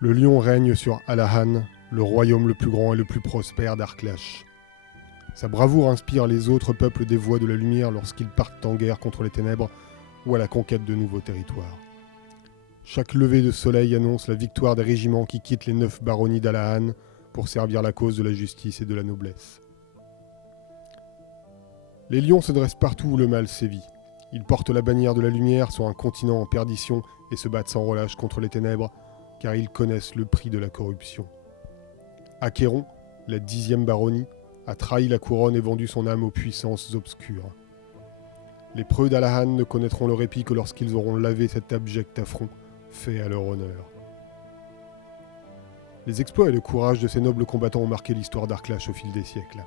Le lion règne sur Alahan, le royaume le plus grand et le plus prospère d'Arklash. Sa bravoure inspire les autres peuples des voies de la lumière lorsqu'ils partent en guerre contre les ténèbres ou à la conquête de nouveaux territoires. Chaque lever de soleil annonce la victoire des régiments qui quittent les 9 baronnies d'Alahan pour servir la cause de la justice et de la noblesse. Les lions se dressent partout où le mal sévit. Ils portent la bannière de la lumière sur un continent en perdition et se battent sans relâche contre les ténèbres, car ils connaissent le prix de la corruption. Acheron, la 10e baronnie, a trahi la couronne et vendu son âme aux puissances obscures. Les preux d'Alahan ne connaîtront le répit que lorsqu'ils auront lavé cet abject affront fait à leur honneur. Les exploits et le courage de ces nobles combattants ont marqué l'histoire d'Arklash au fil des siècles.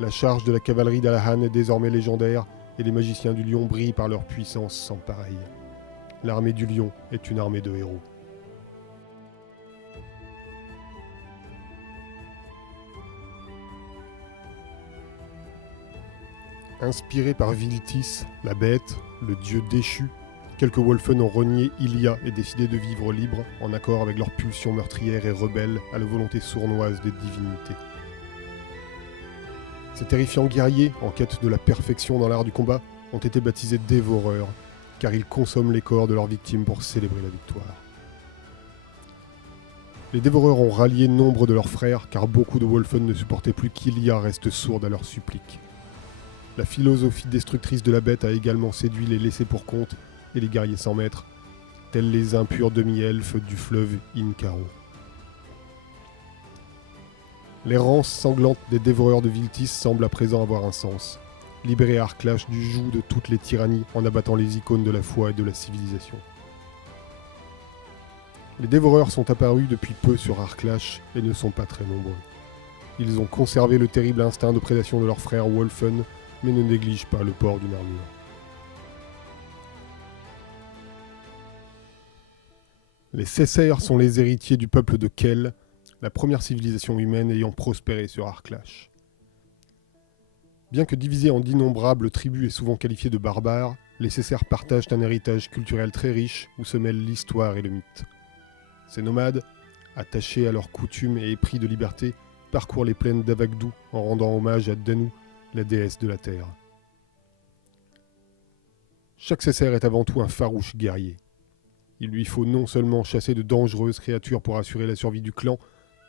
La charge de la cavalerie d'Alahan est désormais légendaire et les magiciens du lion brillent par leur puissance sans pareille. L'armée du lion est une armée de héros. Inspirés par Viltis, la bête, le dieu déchu, quelques Wolfen ont renié Ilia et décidé de vivre libres, en accord avec leurs pulsions meurtrières et rebelles à la volonté sournoise des divinités. Ces terrifiants guerriers, en quête de la perfection dans l'art du combat, ont été baptisés dévoreurs, car ils consomment les corps de leurs victimes pour célébrer la victoire. Les dévoreurs ont rallié nombre de leurs frères, car beaucoup de Wolfen ne supportaient plus qu'Ilia reste sourde à leurs suppliques. La philosophie destructrice de la bête a également séduit les laissés pour compte et les guerriers sans maître, tels les impurs demi-elfes du fleuve Incaro. L'errance sanglante des dévoreurs de Viltis semble à présent avoir un sens. Libérer Arklash du joug de toutes les tyrannies en abattant les icônes de la foi et de la civilisation. Les dévoreurs sont apparus depuis peu sur Arklash et ne sont pas très nombreux. Ils ont conservé le terrible instinct de prédation de leurs frères Wolfen, mais ne négligent pas le port d'une armure. Les Cessaires sont les héritiers du peuple de Kel, la première civilisation humaine ayant prospéré sur Arklash. Bien que divisés en d'innombrables tribus et souvent qualifiés de barbares, les Cessaires partagent un héritage culturel très riche où se mêlent l'histoire et le mythe. Ces nomades, attachés à leurs coutumes et épris de liberté, parcourent les plaines d'Avagdou en rendant hommage à Danu, la déesse de la terre. Chaque Cessaire est avant tout un farouche guerrier. Il lui faut non seulement chasser de dangereuses créatures pour assurer la survie du clan,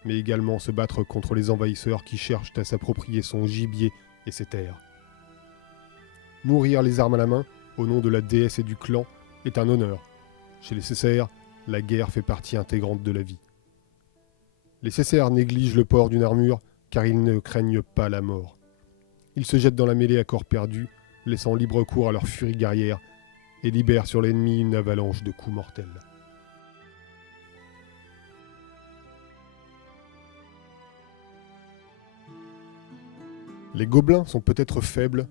mais également se battre contre les envahisseurs qui cherchent à s'approprier son gibier et ses terres. Mourir les armes à la main, au nom de la déesse et du clan, est un honneur. Chez les Cessaires, la guerre fait partie intégrante de la vie. Les Cessaires négligent le port d'une armure car ils ne craignent pas la mort. Ils se jettent dans la mêlée à corps perdu, laissant libre cours à leur furie guerrière et libèrent sur l'ennemi une avalanche de coups mortels. Les gobelins sont peut-être faibles,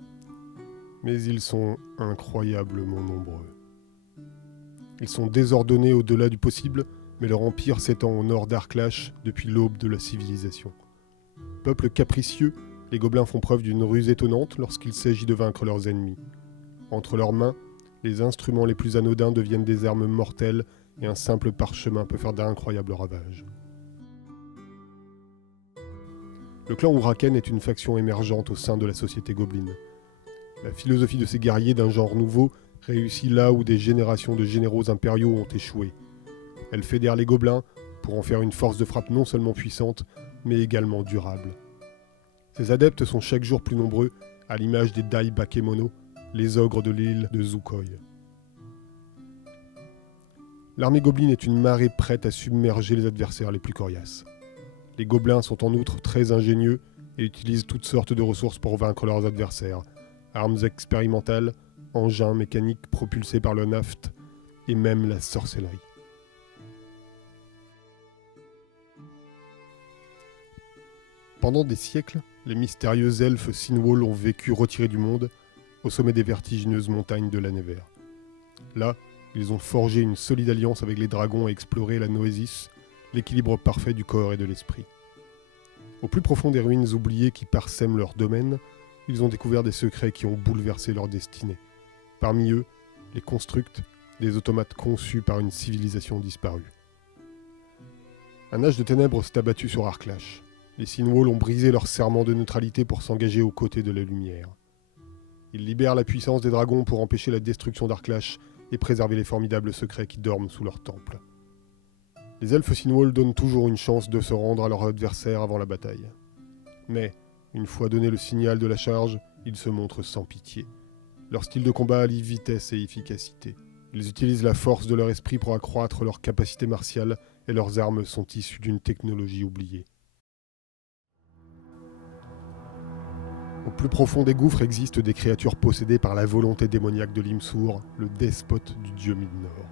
mais ils sont incroyablement nombreux. Ils sont désordonnés au-delà du possible, mais leur empire s'étend au nord d'Arklash depuis l'aube de la civilisation. Peuple capricieux, les gobelins font preuve d'une ruse étonnante lorsqu'il s'agit de vaincre leurs ennemis. Entre leurs mains, les instruments les plus anodins deviennent des armes mortelles et un simple parchemin peut faire d'incroyables ravages. Le clan Uraken est une faction émergente au sein de la société gobeline. La philosophie de ces guerriers d'un genre nouveau réussit là où des générations de généraux impériaux ont échoué. Elle fédère les gobelins pour en faire une force de frappe non seulement puissante, mais également durable. Ces adeptes sont chaque jour plus nombreux, à l'image des Dai Bakemono, les ogres de l'île de Zukoi. L'armée gobeline est une marée prête à submerger les adversaires les plus coriaces. Les gobelins sont en outre très ingénieux et utilisent toutes sortes de ressources pour vaincre leurs adversaires. Armes expérimentales, engins mécaniques propulsés par le naft et même la sorcellerie. Pendant des siècles, les mystérieux elfes Sinwall ont vécu retirés du monde, au sommet des vertigineuses montagnes de la Nevers. Là, ils ont forgé une solide alliance avec les dragons et exploré la noésis, l'équilibre parfait du corps et de l'esprit. Au plus profond des ruines oubliées qui parsèment leur domaine, ils ont découvert des secrets qui ont bouleversé leur destinée. Parmi eux, les constructs, des automates conçus par une civilisation disparue. Un âge de ténèbres s'est abattu sur Arklash. Les Sinwall ont brisé leur serment de neutralité pour s'engager aux côtés de la lumière. Ils libèrent la puissance des dragons pour empêcher la destruction d'Arklash et préserver les formidables secrets qui dorment sous leur temple. Les elfes Sinwall donnent toujours une chance de se rendre à leur adversaire avant la bataille. Mais, une fois donné le signal de la charge, ils se montrent sans pitié. Leur style de combat allie vitesse et efficacité. Ils utilisent la force de leur esprit pour accroître leur capacité martiale et leurs armes sont issues d'une technologie oubliée. Au plus profond des gouffres existent des créatures possédées par la volonté démoniaque de Limsour, le despote du dieu Midnor.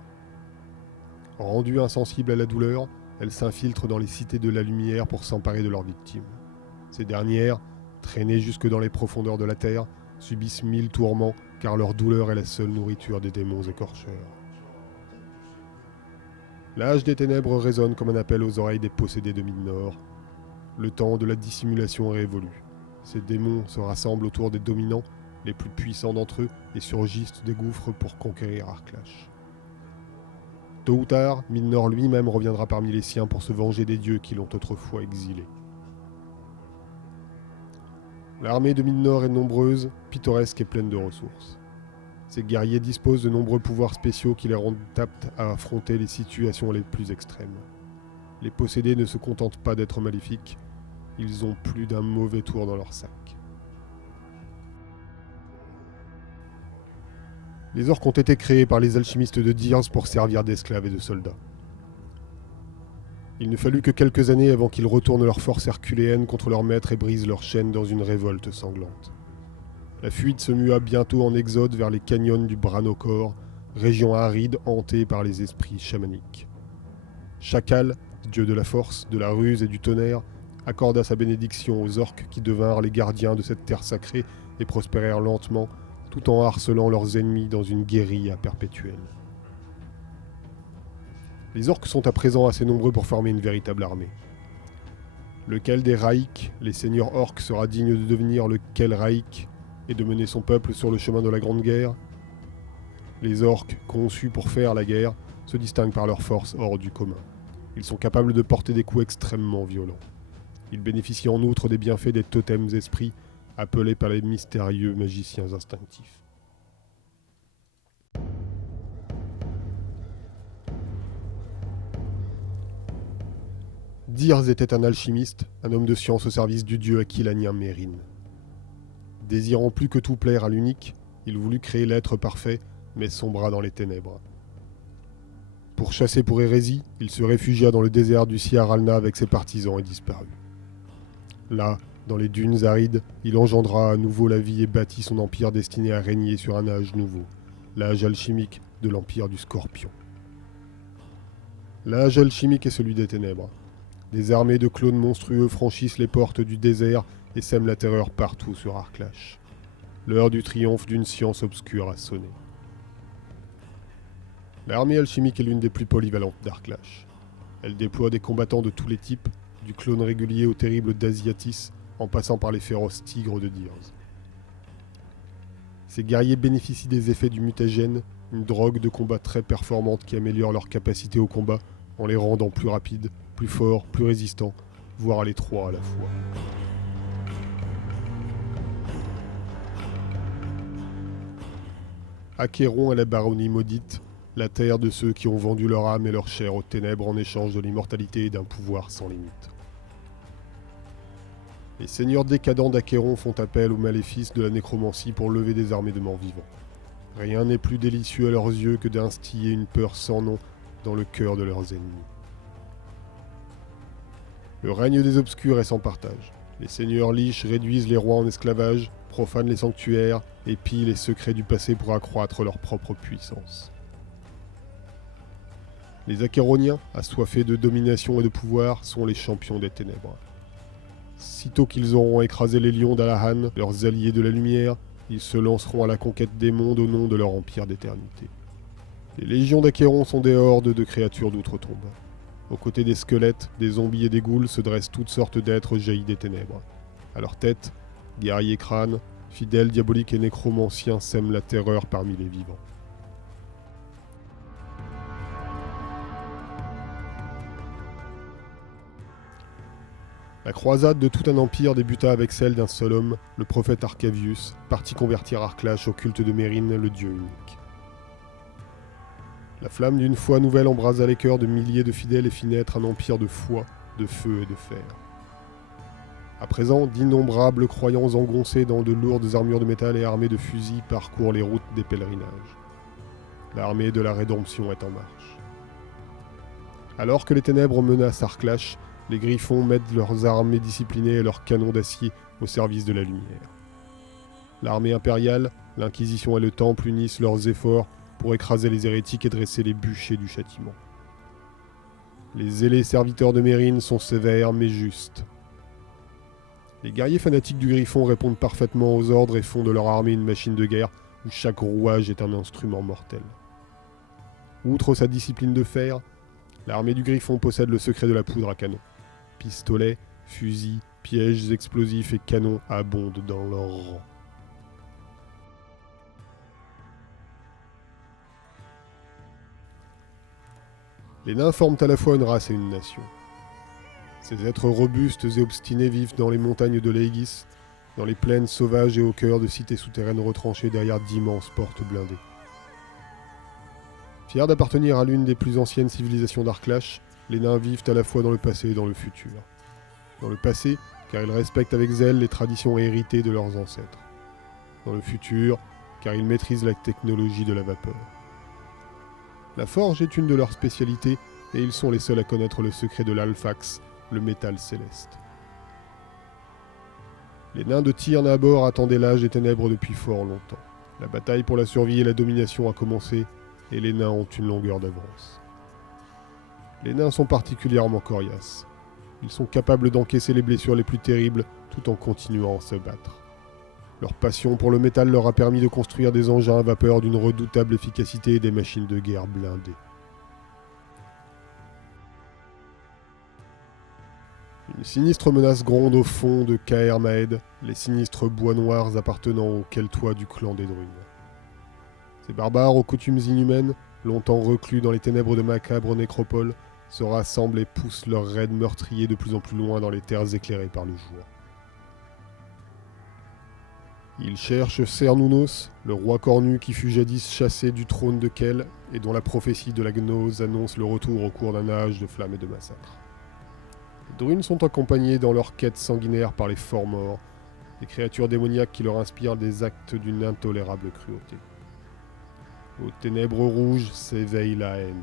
Rendues insensibles à la douleur, elles s'infiltrent dans les cités de la lumière pour s'emparer de leurs victimes. Ces dernières, traînées jusque dans les profondeurs de la terre, subissent 1000 tourments car leur douleur est la seule nourriture des démons écorcheurs. L'âge des ténèbres résonne comme un appel aux oreilles des possédés de Midnor. Le temps de la dissimulation est révolu. Ces démons se rassemblent autour des dominants, les plus puissants d'entre eux, et surgissent des gouffres pour conquérir Arklash. Tôt ou tard, Midnor lui-même reviendra parmi les siens pour se venger des dieux qui l'ont autrefois exilé. L'armée de Midnor est nombreuse, pittoresque et pleine de ressources. Ces guerriers disposent de nombreux pouvoirs spéciaux qui les rendent aptes à affronter les situations les plus extrêmes. Les possédés ne se contentent pas d'être maléfiques, ils ont plus d'un mauvais tour dans leur sac. Les orques ont été créés par les alchimistes de Dirs pour servir d'esclaves et de soldats. Il ne fallut que quelques années avant qu'ils retournent leur force herculéenne contre leur maître et brisent leurs chaînes dans une révolte sanglante. La fuite se mua bientôt en exode vers les canyons du Branokor, région aride hantée par les esprits chamaniques. Chacal, dieu de la force, de la ruse et du tonnerre, accorda sa bénédiction aux orques qui devinrent les gardiens de cette terre sacrée et prospérèrent lentement, tout en harcelant leurs ennemis dans une guérilla perpétuelle. Les orques sont à présent assez nombreux pour former une véritable armée. Lequel des Raïks, les seigneurs orques, sera digne de devenir le Kelraïk et de mener son peuple sur le chemin de la Grande Guerre? Les orques, conçus pour faire la guerre, se distinguent par leur force hors du commun. Ils sont capables de porter des coups extrêmement violents. Ils bénéficient en outre des bienfaits des totems esprits, appelés par les mystérieux magiciens instinctifs. Dirs était un alchimiste, un homme de science au service du dieu aquilanien Mérine. Désirant plus que tout plaire à l'unique, il voulut créer l'être parfait, mais sombra dans les ténèbres. Pour chasser pour hérésie, il se réfugia dans le désert du Siaralna avec ses partisans et disparut. Là, dans les dunes arides, il engendra à nouveau la vie et bâtit son empire destiné à régner sur un âge nouveau, l'âge alchimique de l'empire du Scorpion. L'âge alchimique est celui des ténèbres. Des armées de clones monstrueux franchissent les portes du désert et sèment la terreur partout sur Arklash. L'heure du triomphe d'une science obscure a sonné. L'armée alchimique est l'une des plus polyvalentes d'Arklash. Elle déploie des combattants de tous les types, du clone régulier au terrible d'Asiatis, en passant par les féroces tigres de Dirs. Ces guerriers bénéficient des effets du mutagène, une drogue de combat très performante qui améliore leur capacité au combat en les rendant plus rapides, plus forts, plus résistants, voire les trois à la fois. Acheron est la baronnie maudite, la terre de ceux qui ont vendu leur âme et leur chair aux ténèbres en échange de l'immortalité et d'un pouvoir sans limite. Les seigneurs décadents d'Acheron font appel aux maléfices de la nécromancie pour lever des armées de morts vivants. Rien n'est plus délicieux à leurs yeux que d'instiller une peur sans nom dans le cœur de leurs ennemis. Le règne des obscurs est sans partage. Les seigneurs liches réduisent les rois en esclavage, profanent les sanctuaires et pillent les secrets du passé pour accroître leur propre puissance. Les Achéroniens, assoiffés de domination et de pouvoir, sont les champions des ténèbres. Sitôt qu'ils auront écrasé les lions d'Alahan, leurs alliés de la lumière, ils se lanceront à la conquête des mondes au nom de leur empire d'éternité. Les légions d'Achéron sont des hordes de créatures d'outre-tombe. Aux côtés des squelettes, des zombies et des ghouls se dressent toutes sortes d'êtres jaillis des ténèbres. À leur tête, guerriers crânes, fidèles, diaboliques et nécromanciens sèment la terreur parmi les vivants. La croisade de tout un empire débuta avec celle d'un seul homme, le prophète Arcavius, parti convertir Arclash au culte de Mérine, le dieu unique. La flamme d'une foi nouvelle embrasa les cœurs de milliers de fidèles et fit naître un empire de foi, de feu et de fer. À présent, d'innombrables croyants engoncés dans de lourdes armures de métal et armés de fusils parcourent les routes des pèlerinages. L'armée de la rédemption est en marche. Alors que les ténèbres menacent Arclash, les Griffons mettent leurs armées disciplinées et leurs canons d'acier au service de la lumière. L'armée impériale, l'Inquisition et le Temple unissent leurs efforts pour écraser les hérétiques et dresser les bûchers du châtiment. Les zélés serviteurs de Mérine sont sévères mais justes. Les guerriers fanatiques du Griffon répondent parfaitement aux ordres et font de leur armée une machine de guerre où chaque rouage est un instrument mortel. Outre sa discipline de fer, l'armée du Griffon possède le secret de la poudre à canon. Pistolets, fusils, pièges explosifs et canons abondent dans leurs rangs. Les nains forment à la fois une race et une nation. Ces êtres robustes et obstinés vivent dans les montagnes de l'Aegis, dans les plaines sauvages et au cœur de cités souterraines retranchées derrière d'immenses portes blindées. Fiers d'appartenir à l'une des plus anciennes civilisations d'Arclash, les nains vivent à la fois dans le passé et dans le futur. Dans le passé, car ils respectent avec zèle les traditions héritées de leurs ancêtres. Dans le futur, car ils maîtrisent la technologie de la vapeur. La forge est une de leurs spécialités, et ils sont les seuls à connaître le secret de l'Alphax, le métal céleste. Les nains de Tyrn à bord attendaient l'âge des ténèbres depuis fort longtemps. La bataille pour la survie et la domination a commencé, et les nains ont une longueur d'avance. Les nains sont particulièrement coriaces. Ils sont capables d'encaisser les blessures les plus terribles tout en continuant à se battre. Leur passion pour le métal leur a permis de construire des engins à vapeur d'une redoutable efficacité et des machines de guerre blindées. Une sinistre menace gronde au fond de Caer Maed, les sinistres bois noirs appartenant aux Keltois du clan des Drunes. Ces barbares aux coutumes inhumaines, longtemps reclus dans les ténèbres de macabres nécropoles, se rassemblent et poussent leurs raids meurtriers de plus en plus loin dans les terres éclairées par le jour. Ils cherchent Cernunnos, le roi cornu qui fut jadis chassé du trône de Kel et dont la prophétie de la gnose annonce le retour au cours d'un âge de flammes et de massacres. Les drunes sont accompagnés dans leur quête sanguinaire par les forts morts, des créatures démoniaques qui leur inspirent des actes d'une intolérable cruauté. Aux ténèbres rouges s'éveille la haine.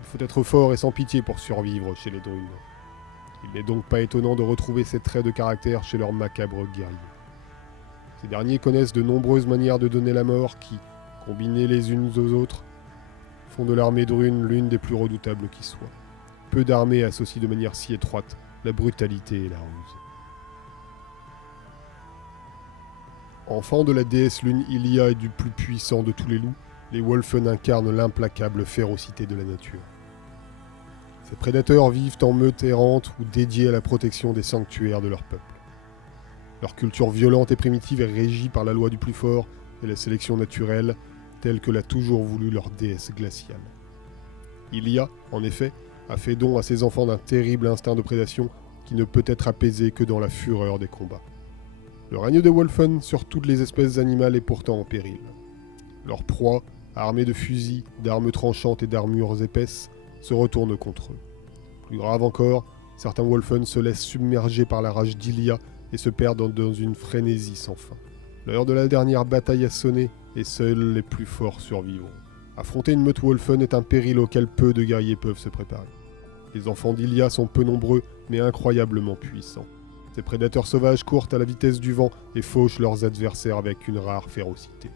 Il faut être fort et sans pitié pour survivre chez les drunes. Il n'est donc pas étonnant de retrouver ces traits de caractère chez leurs macabres guerriers. Ces derniers connaissent de nombreuses manières de donner la mort qui, combinées les unes aux autres, font de l'armée drune l'une des plus redoutables qui soit. Peu d'armées associent de manière si étroite la brutalité et la ruse. Enfants de la déesse lune Ilia et du plus puissant de tous les loups, les Wolfen incarnent l'implacable férocité de la nature. Ces prédateurs vivent en meute errante ou dédiés à la protection des sanctuaires de leur peuple. Leur culture violente et primitive est régie par la loi du plus fort et la sélection naturelle, telle que l'a toujours voulu leur déesse glaciale. Ilia, en effet, a fait don à ses enfants d'un terrible instinct de prédation qui ne peut être apaisé que dans la fureur des combats. Le règne des Wolfen sur toutes les espèces animales est pourtant en péril. Leurs proies, armées de fusils, d'armes tranchantes et d'armures épaisses, se retournent contre eux. Plus grave encore, certains Wolfen se laissent submerger par la rage d'Ilia et se perdent dans une frénésie sans fin. L'heure de la dernière bataille a sonné et seuls les plus forts survivront. Affronter une meute Wolfen est un péril auquel peu de guerriers peuvent se préparer. Les enfants d'Ilia sont peu nombreux mais incroyablement puissants. Ces prédateurs sauvages courent à la vitesse du vent et fauchent leurs adversaires avec une rare férocité.